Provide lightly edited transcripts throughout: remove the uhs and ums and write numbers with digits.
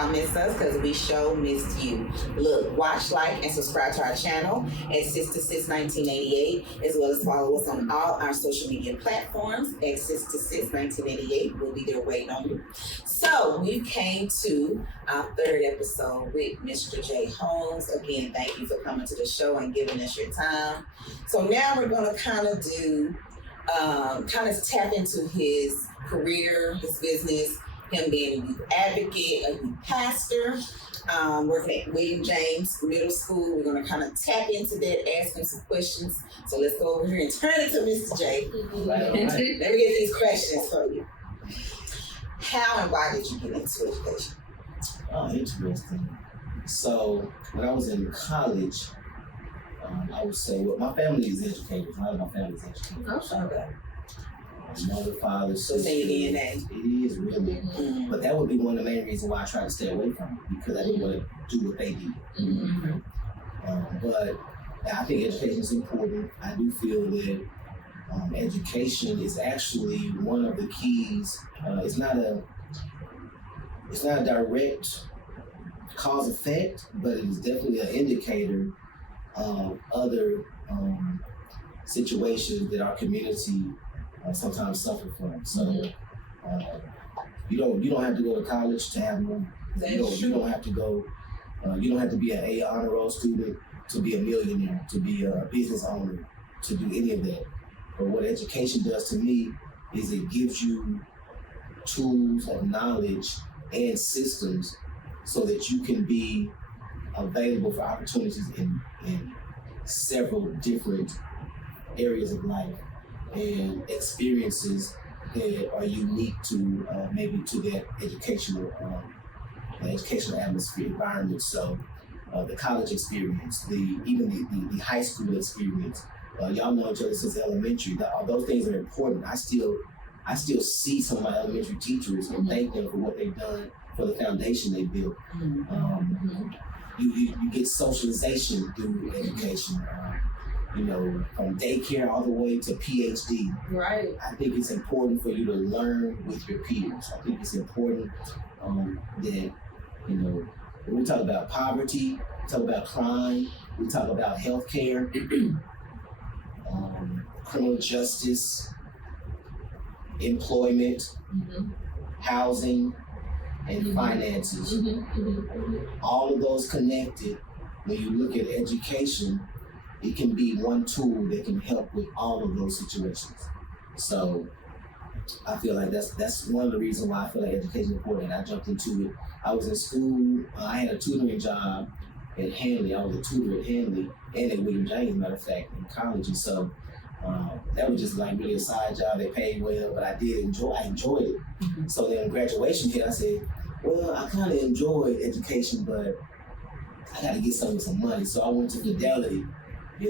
y'all miss us because we sure missed you. Look, watch, like, and subscribe to our channel at Sister Sis 1988, as well as follow us on all our social media platforms at Sister Sis 1988. We'll be there waiting on you. So we came to our third episode with Mr. J. Holmes. Again, thank you for coming to the show and giving us your time. So now we're going to kind of tap into his career, his business, him being a youth advocate, a youth pastor, working at William James Middle School. We're going to kind of tap into that, ask him some questions. So let's go over here and turn it to Mr. J. Right. Let me get these questions for you. How and why did you get into education? Oh, interesting. So when I was in college, I would say, well, my family is educators. A lot of my family is educators. Oh, okay. Mother, father, sister. It is really. Mm-hmm. But that would be one of the main reasons why I tried to stay away from it, because I didn't want to do what they did. Mm-hmm. But I think education is important. I do feel that education is actually one of the keys. It's not a direct cause effect, but it is definitely an indicator of other situations that our community sometimes suffer from. So you don't have to go to college to have money. You don't have to go. You don't have to be an A honor roll student to be a millionaire, to be a business owner, to do any of that. But what education does to me is it gives you tools and knowledge and systems so that you can be available for opportunities in several different areas of life and experiences that are unique to maybe to that educational atmosphere environment. So the college experience, even the high school experience. Y'all know each other since elementary. Those things are important. I still see some of my elementary teachers and thank them for what they've done, for the foundation they built. You get socialization through education. From daycare all the way to PhD. Right. I think it's important for you to learn with your peers. I think it's important that, when we talk about poverty, we talk about crime, we talk about healthcare, criminal justice, employment, housing, and finances. All of those connected. When you look at education, it can be one tool that can help with all of those situations. So I feel like that's one of the reasons why I feel like education is important. I jumped into it. I was in school. I had a tutoring job at Hanley. I was a tutor at Hanley and at William James, matter of fact, in college. And so that was just like really a side job. They paid well, but I enjoyed it. So then when graduation hit, I said, well, I kind of enjoyed education, but I got to get some money. So I went to Fidelity. I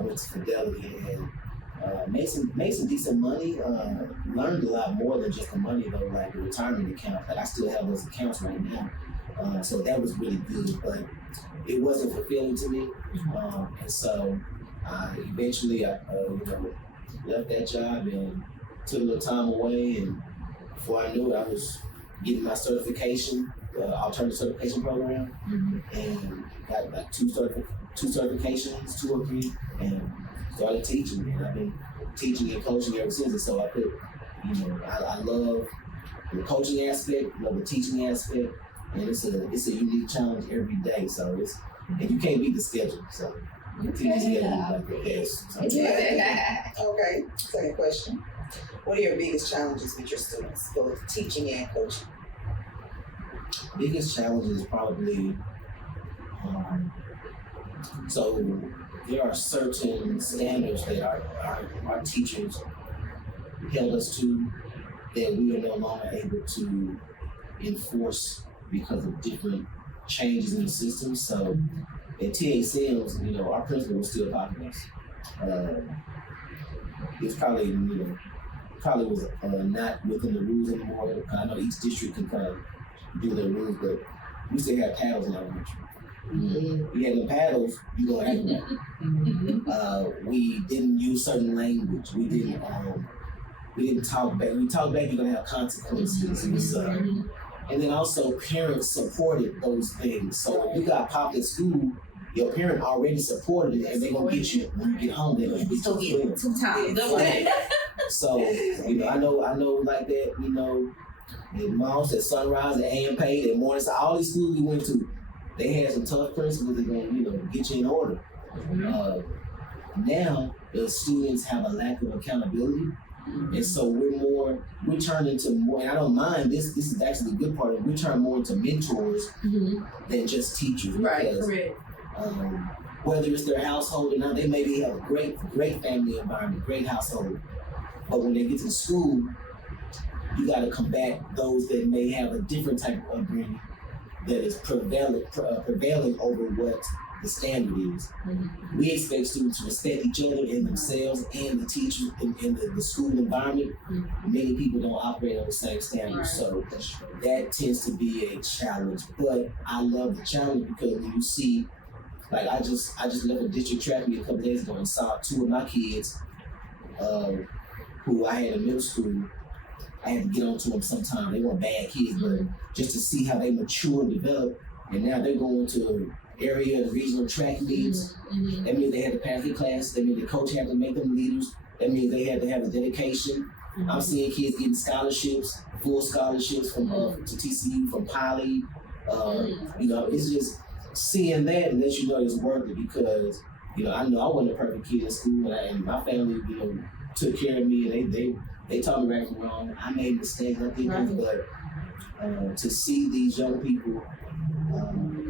went to Fidelity and made some decent money. Learned a lot more than just the money though, like the retirement account. Like I still have those accounts right now. So that was really good, but it wasn't fulfilling to me. And so eventually I left that job and took a little time away. And before I knew it, I was getting my certification, alternative certification program, and got like two certifications, 2 or 3, and started teaching. And I've been teaching and coaching ever since. And so I put, I love the coaching aspect, love the teaching aspect, and it's a unique challenge every day. So and you can't beat the schedule. So you teach the schedule like the best. So. Okay. Second question. What are your biggest challenges with your students, both teaching and coaching? Biggest challenge is probably so there are certain standards that our teachers held us to that we are no longer able to enforce because of different changes in the system. So at TA Sims, our principal was still talking to us. It's probably was not within the rules anymore. I know each district can kind of do their rules, but we still have paddles in elementary. We had the paddles, you gonna have them. We didn't use certain language. We didn't talk back. We talk back, you're gonna have consequences. It was And then also parents supported those things. So if you got popular school, your parent already supported it, and they're gonna get you when you get home. They're gonna get you 2 times. Right. So I know like that. The moms at Sunrise, at A&P, at Morning, so all these schools we went to, they had some tough principles that gonna get you in order. Now the students have a lack of accountability. And so we're turning into more, and I don't mind this is actually the good part of it, we turn more into mentors than just teachers. Right, Because, correct. whether it's their household or not, they maybe have a great family environment, great household. But when they get to school, you gotta combat those that may have a different type of upbringing that is prevailing over what the standard is. We expect students to respect each other and themselves and the teachers in the school environment. Many people don't operate on the same standards, so that tends to be a challenge. But I love the challenge because when you see, like I just left a district track meet a couple days ago and saw 2 of my kids who I had in middle school. I had to get on to them sometime. They weren't bad kids, but just to see how they mature and develop, and now they're going to area and regional track meets. That means they had to pass their class. That means the coach had to make them leaders. That means they had to have a dedication. I'm seeing kids getting scholarships, full scholarships from to TCU, from Poly. It's just seeing that and lets you know it's worth it because I know I wasn't a perfect kid in school, and my family took care of me, and they taught me right from wrong. I made mistakes, I think, but to see these young people.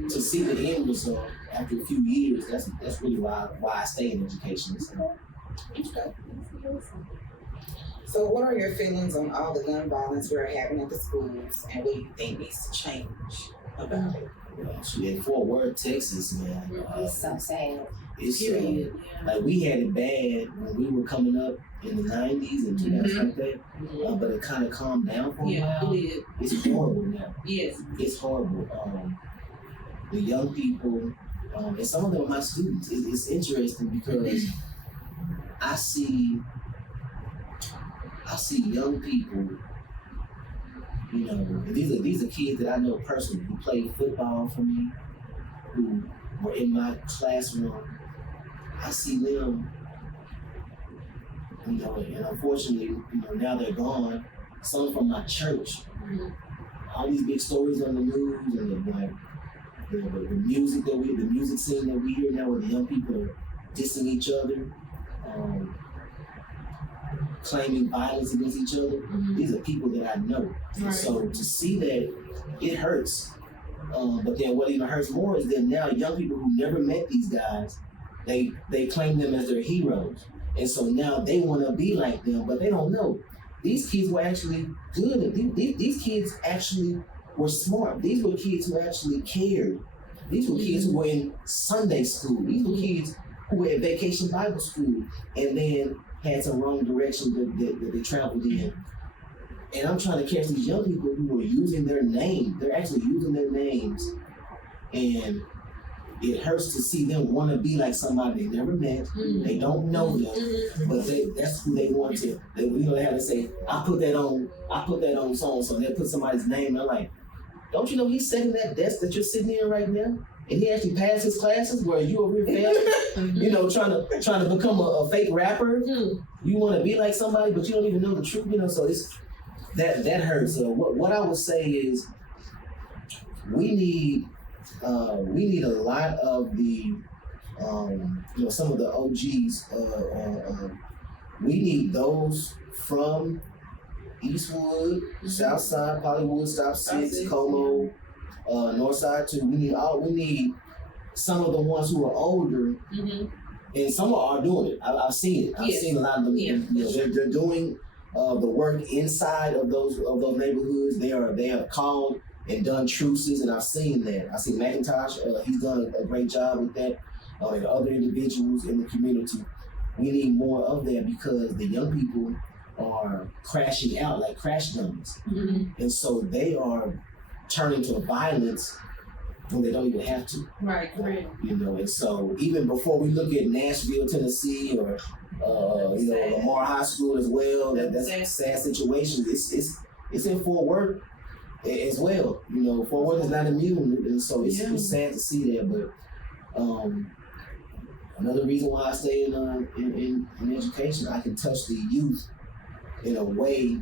To see the end result after a few years, that's really why I stay in education. Okay. So what are your feelings on all the gun violence we're having at the schools, and what do you think needs to change about it? In Fort Worth, Texas, man. It's so sad. It's like we had it bad when we were coming up in the 90s and 2000s like that, but it kind of calmed down for a while. It did. It's horrible now. Yes. It's horrible. The young people, and some of them are my students. It's interesting because I see young people. These are kids that I know personally who played football for me, who were in my classroom. I see them, and unfortunately, now they're gone. Some from my church. All these big stories on the news and the music the music scene that we hear now, where the young people are dissing each other, claiming violence against each other. These are people that I know. And so to see that, it hurts. But then what even hurts more is that now young people who never met these guys, they claim them as their heroes. And so now they want to be like them, but they don't know. These kids were actually good. These kids actually were smart. These were kids who actually cared. These were kids who were in Sunday school. These were kids who were at vacation Bible school and then had some wrong direction that they traveled in. And I'm trying to catch these young people who are using their name. They're actually using their names. And it hurts to see them want to be like somebody they never met. They don't know them, but that's who they want to. They have to say, I put that on so they put somebody's name. And I'm like, don't you know he's sitting at that desk that you're sitting in right now? And he actually passed his classes where you over here failing, trying to become a fake rapper. You want to be like somebody, but you don't even know the truth, so it's that hurts. So what I would say is we need a lot of the some of the OGs. We need those from Eastwood, Southside, Hollywood, Stop Six, Como, Northside too. We need some of the ones who are older, and some are doing it. I've seen it. I've seen a lot of them. They're doing the work inside of those neighborhoods. They have called and done truces, and I've seen that. I've seen McIntosh. He's done a great job with that. And other individuals in the community. We need more of that because the young people are crashing out like crash dummies. And so they are turning to violence when they don't even have to. Right. And so even before we look at Nashville, Tennessee, or Lamar High School as well, that's a sad situation. It's in Fort Worth. as well. You know, Fort Worth is not immune, and so it's sad to see that. But another reason why I stay in education, I can touch the youth in a way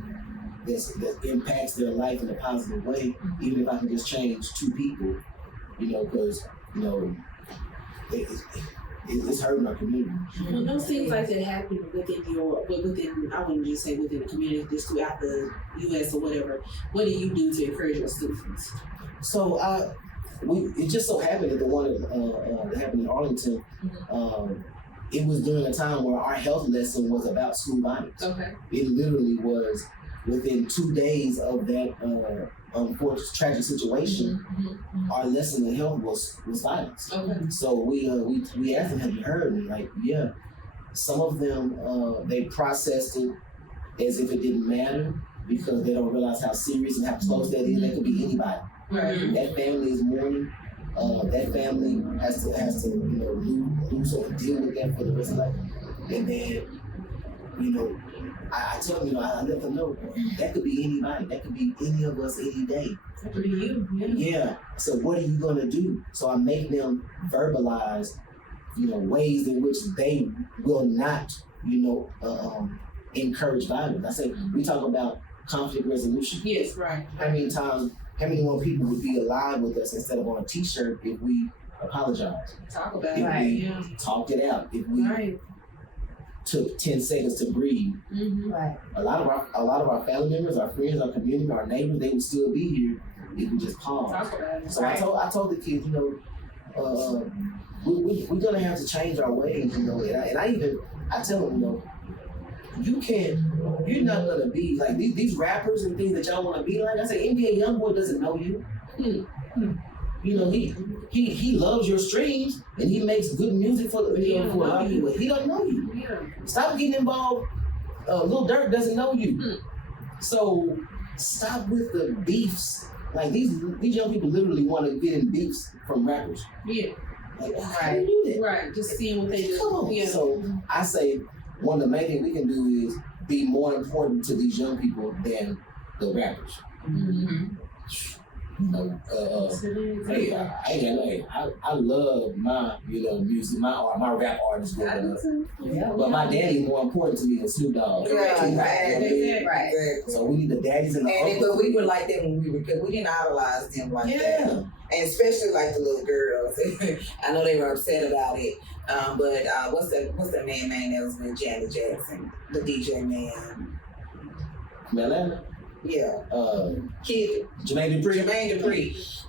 that impacts their life in a positive way, even if I can just change 2 people, you know, because, you know, it's hurting our community. When those things like that happen within, I wouldn't just say within the community, just throughout the U.S. or whatever, what do you do to encourage your students? So it just so happened that the one that happened in Arlington, it was during a time where our health lesson was about school violence. Okay. It literally was within 2 days of that unfortunate tragic situation. Our lesson in health was violence. Okay. So we asked them, have you heard? And like, yeah. Some of them they processed it as if it didn't matter because they don't realize how serious and how close that is. That could be anybody. Right. That family is mourning. That family has to you know lose or deal with that for the rest of life. And then, you know, I tell them, you know, I let them know that could be anybody. That could be any of us any day. That could be you. Yeah. So what are you gonna do? So I make them verbalize, you know, ways in which they will not, you know, encourage violence. I say we talk about conflict resolution. Yes, right. How many more people would be alive with us instead of on a T-shirt if we apologize? Talk about If it. we talked it out. If we took 10 seconds to breathe. Right. A lot of our family members, our friends, our community, our neighbors, they would still be here if we just pause. Talk about it. So I told the kids, you know, we're gonna have to change our ways, you know, and I tell them, you know, you're not gonna be like these rappers and things that y'all wanna be like. I say NBA YoungBoy doesn't know you. You know, he loves your streams and he makes good music for a lot of people. He doesn't know you. Yeah. Stop getting involved. Lil Durk doesn't know you. So stop with the beefs. Like these young people literally want to get in beefs from rappers. Yeah. Like, how do you do that? Right. Just seeing what they do. Come on. Yeah. So I say one of the main things we can do is be more important to these young people than the rappers. Hey, I love my, you know, music, my rap artists growing up. But my daddy is more important to me than Snoop Dogg. Right. So we need the daddies and the And uncles. but we were like that when we were kids. We didn't idolize them like that. And especially like the little girls. I know they were upset about it. But what's that man name that was with Janet Jackson? The DJ man. Atlanta. Yeah. Kid. Jermaine Dupri.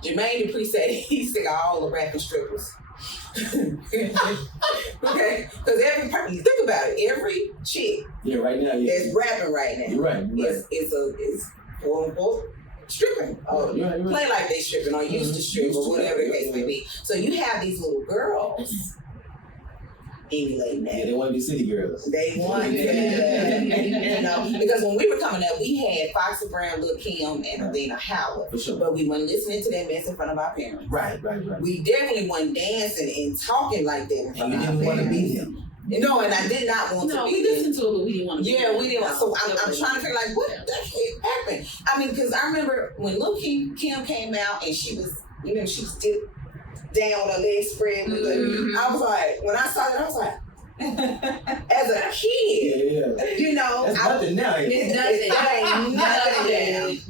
Jermaine Dupri said he's sick of all the rapping strippers. Okay? Because every person, think about it, every chick Right now, that's rapping right now You're right. is quote unquote stripping. You're right. Play like they stripping or used to strip or whatever the case may be. So you have these little girls emulating that. Yeah, they want to be city girls. They want to, you know, because when we were coming up, we had Foxy Brown, Lil' Kim, and Adina Howard. For sure. But we weren't listening to that mess in front of our parents. Right. We definitely weren't dancing and talking like that in front And we of our didn't want to parents. be them. No, and I did not want to No, be we them. listened to it, but we didn't want to. Yeah, we didn't. So I'm trying to figure like what the heck happened. I mean, because I remember when Lil' Kim came out and she was, you know, she was still down with her legs spread. With I was like, when I saw that, I was like, as a kid, you know, That's nothing now. it's nothing.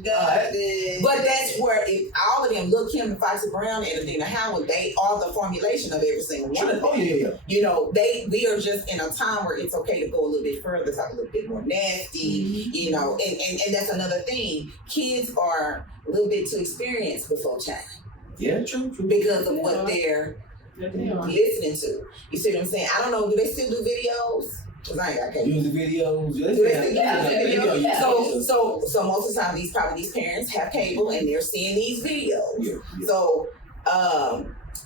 Nothing. But that's where all of them, Lil' Kim and Foxy Brown and Adina Howard, they are the formulation of every single one of them. Oh yeah. You know, we are just in a time where it's okay to go a little bit further, talk a little bit more nasty, you know, and that's another thing. Kids are a little bit too experienced before time. Yeah, true. Because of what they're listening to. You see what I'm saying? I don't know, do they still do videos? Because I ain't got cable. Music videos. Do they still do videos? So most of the time these parents have cable and they're seeing these videos. Yeah. So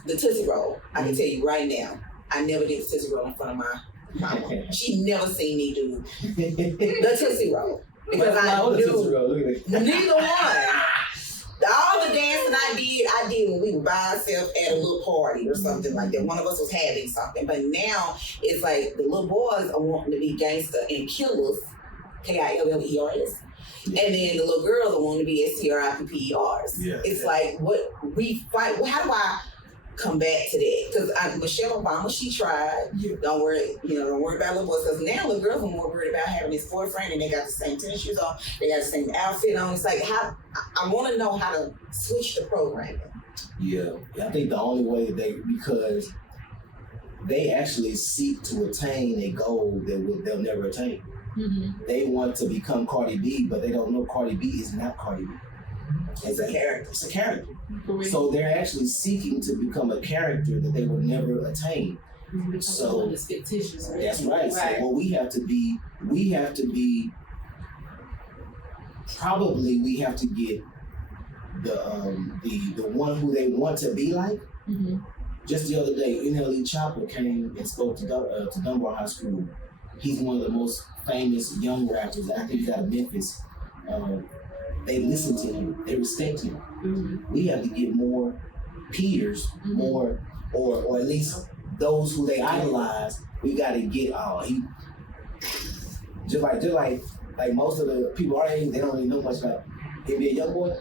the Tootsie Roll, I can tell you right now, I never did the Tootsie Roll in front of my mama. She never seen me do the Tootsie Roll. Because I knew neither one. All the dancing I did when we were by ourselves at a little party or something like that. One of us was having something. But now it's like the little boys are wanting to be gangster and killers, K-I-L-L-E-R-S. And then the little girls want to be STRIPPERs. Yeah. It's like what we fight. How do I come back to that? Because Michelle Obama, she tried. Yeah. Don't worry about little boys. Because now little girls are more worried about having this boyfriend, and they got the same tennis shoes on, they got the same outfit on. It's like I want to know how to switch the programming. Yeah, I think the only way because they actually seek to attain a goal that they'll never attain. Mm-hmm. They want to become Cardi B, but they don't know Cardi B is not Cardi B. It's a character. It's a character. Correct. So they're actually seeking to become a character that they will never attain. So it's fictitious. Right? That's right. So what we have to be, probably we have to get the one who they want to be like. Mm-hmm. Just the other day, NLE Chopper came and spoke to Dunbar High School. He's one of the most famous young rappers. I think he's out of Memphis. They listen to him. They respect him. Mm-hmm. We have to get more peers, more, or at least those who they idolize. We got to get just like most of the people our age, they don't really know much about NBA YoungBoy.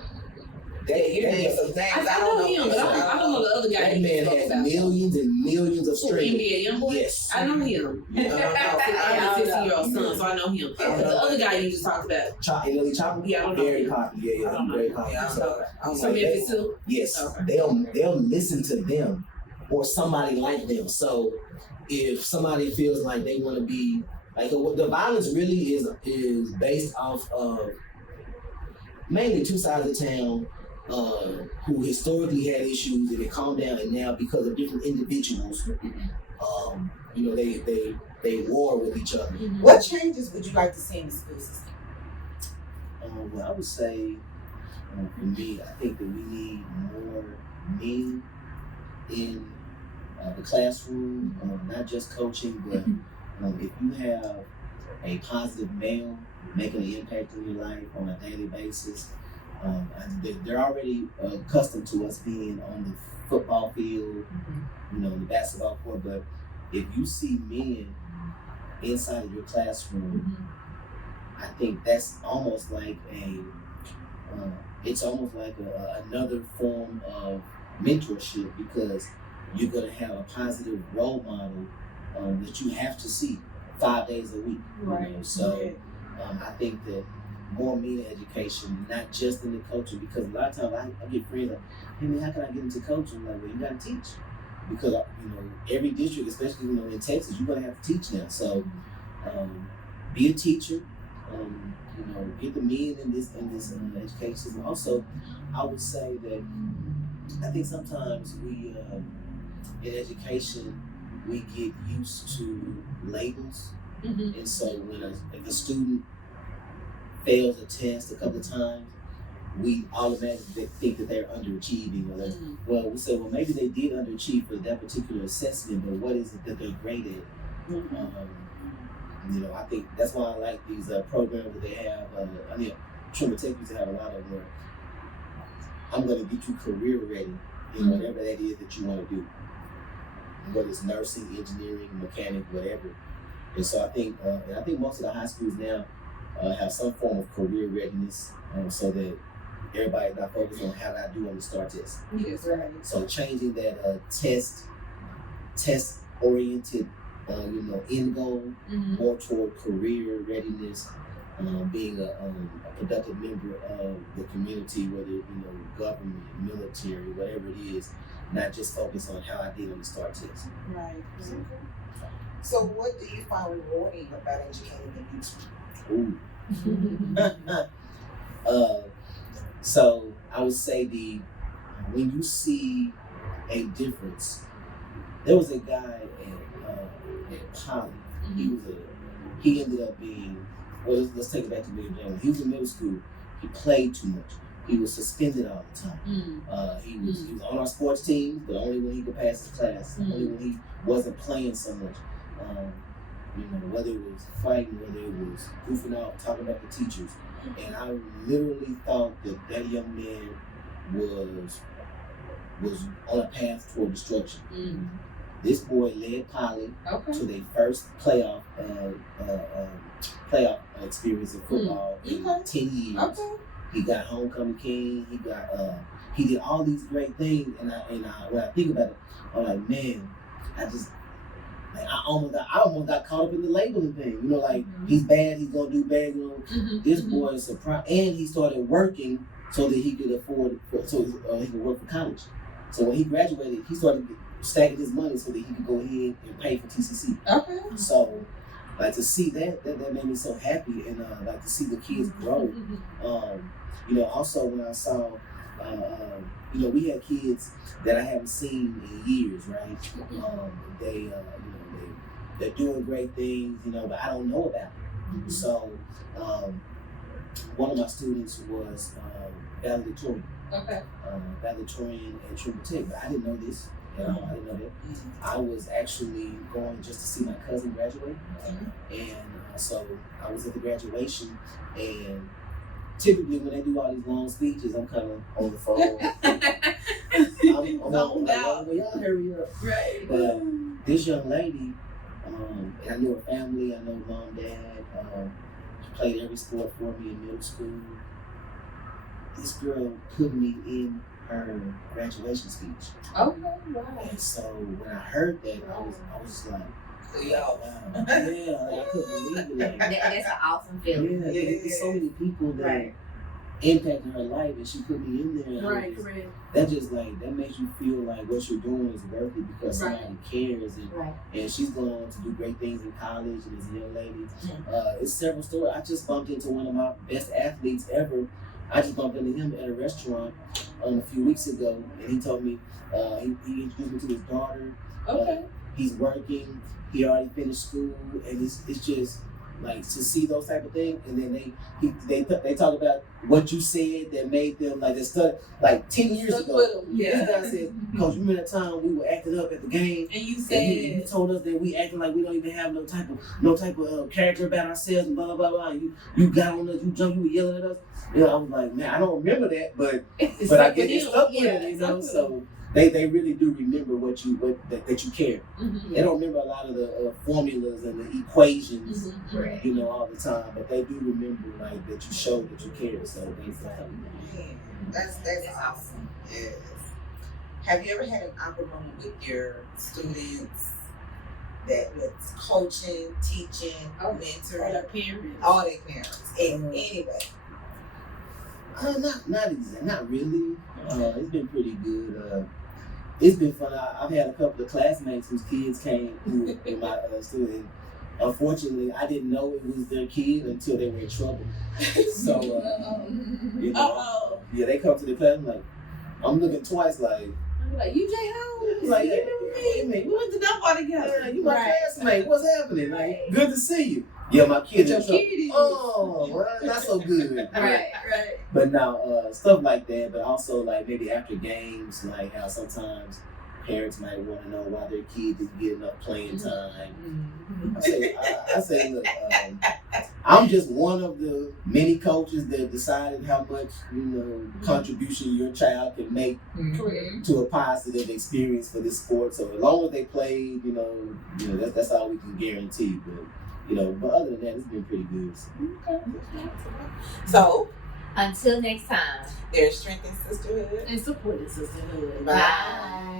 You name some things. I know him, but I don't know the other guy. That man has millions and millions of streams. NBA YoungBoy? Yes. I know him. I have a 16-year-old son, so I know him. The other guy you just talked about. NLE Chopper? Yeah, I don't know. Very popular. Yeah, he's very popular. Yeah, So Memphis too? Yes, Okay. they'll listen to them or somebody like them. So if somebody feels like they want to be like the violence really is based off of mainly two sides of town who historically had issues and they calmed down, and now because of different individuals, they war with each other. What changes would you like to see in the school system? Well, I would say for me, I think that we need more men in the classroom, not just coaching, but if you have a positive male making an impact in your life on a daily basis, they're already accustomed to us being on the football field, the basketball court, but if you see men inside of your classroom, I think that's almost like another form of mentorship, because you're going to have a positive role model that you have to see 5 days a week. Right. So I think that more men education, not just in the coaching, because a lot of times I get friends like, hey man, how can I get into coaching? I'm like, well, you got to teach, because every district, especially in Texas, you're going to have to teach now. So be a teacher. Get the men in this education system. Also, I would say that I think sometimes we in education we get used to labels, and so if a student fails a test a couple of times, we automatically think that they're underachieving, or we say, well, maybe they did underachieve for that particular assessment, but what is it that they're great at? I think that's why I like these programs that they have. Trimmer Tech used to have a lot of them where I'm going to get you career ready in whatever that is that you want to do, whether it's nursing, engineering, mechanic, whatever. And so I think most of the high schools now have some form of career readiness, so that everybody's not focused on how I do on the STAR test. Yes, right. So changing that test oriented end goal more toward career readiness, being a productive member of the community, whether government, military, whatever it is, not just focus on how I did on the STAR test. Right. So what do you find rewarding about educating the youth? Ooh. So I would say when you see a difference, there was a guy at Poly. He ended up being, let's take it back to William James. He was in middle school. He played too much. He was suspended all the time. He was on our sports team, but only when he could pass his class. Only when he wasn't playing so much. Whether it was fighting, whether it was goofing out, talking about the teachers. And I literally thought that young man was on a path toward destruction. This boy led Poly Okay. to their first playoff experience in football in 10 years. Okay. He got homecoming king. He did all these great things, and when I think about it, I'm like, man, I almost got caught up in the labeling thing. You know, like he's bad, he's gonna do bad. You know, this boy is surprised, and he started working so that he could afford, he could work for college. So when he graduated, he started stacking his money so that he could go ahead and pay for TCC. Okay. So, like to see that made me so happy, and like to see the kids grow. You know, also when I saw, you know, we had kids that I haven't seen in years, right? They're doing great things, you know, but I don't know about them. So, one of my students was valedictorian. Okay. Valedictorian at Triple Tech, but I didn't know this at all. I didn't know that. I was actually going just to see my cousin graduate, and so I was at the graduation, and typically when they do all these long speeches, I'm kind of on the phone. I'm Zoned out. well, y'all hurry up. Right. But this young lady, and I knew her family, I know mom, dad, she played every sport for me in middle school. This girl put me in her graduation speech. Okay. Wow. And so when I heard that, I was just like, Yo. wow. Yeah, like, I couldn't believe it. Like, That's an awesome feeling. yeah, there's so many people that impacted her life, and she put me in there. And Right. that just like, that makes you feel like what you're doing is worth it because somebody cares, and she's going on to do great things in college, and as a young lady, it's several stories. I just bumped into one of my best athletes ever. I just bumped into him at a restaurant a few weeks ago, and he told me he introduced me to his daughter. Okay. He's working. He already finished school, and it's just like to see those type of things. And then they talk about what you said that made them like they stuck like 10 years ago. This guy said, "Coach, you remember that time we were acting up at the game, And you said you told us that we acting like we don't even have no type of character about ourselves and blah blah blah blah. And you got on us, you jumped, you were yelling at us." You know, I was like, man, I don't remember that, but I guess it's stuck with it, you know. So they really do remember that you care. They don't remember a lot of the formulas and the equations, you know, all the time, but they do remember like that you showed that you care. So That's awesome. Yes. Have you ever had an awkward moment with your students that was coaching, teaching, or mentoring, their parents? all their parents in any way? Not really. It's been pretty good. It's been fun. I've had a couple of classmates whose kids came who were my student. Unfortunately, I didn't know it was their kid until they were in trouble. So, you know, yeah, they come to the class. I'm like, I'm looking twice, like, You J Ho? Like, You remember me? We went to Dumbo together. yeah, you my classmate. What's happening? Like, good to see you. Yeah, my kid Your in trouble. kid is. Oh, well, not so good. Right. But now, stuff like that, but also like maybe after games, like how sometimes parents might want to know why their kid didn't get enough playing time. I say, look, I'm just one of the many coaches that decided how much, you know, contribution your child can make to a positive experience for this sport. So as long as they played, you know, that's all we can guarantee. But you know, but other than that, it's been pretty good. So Until next time. there's strength in sisterhood. And supporting sisterhood. Bye. Bye.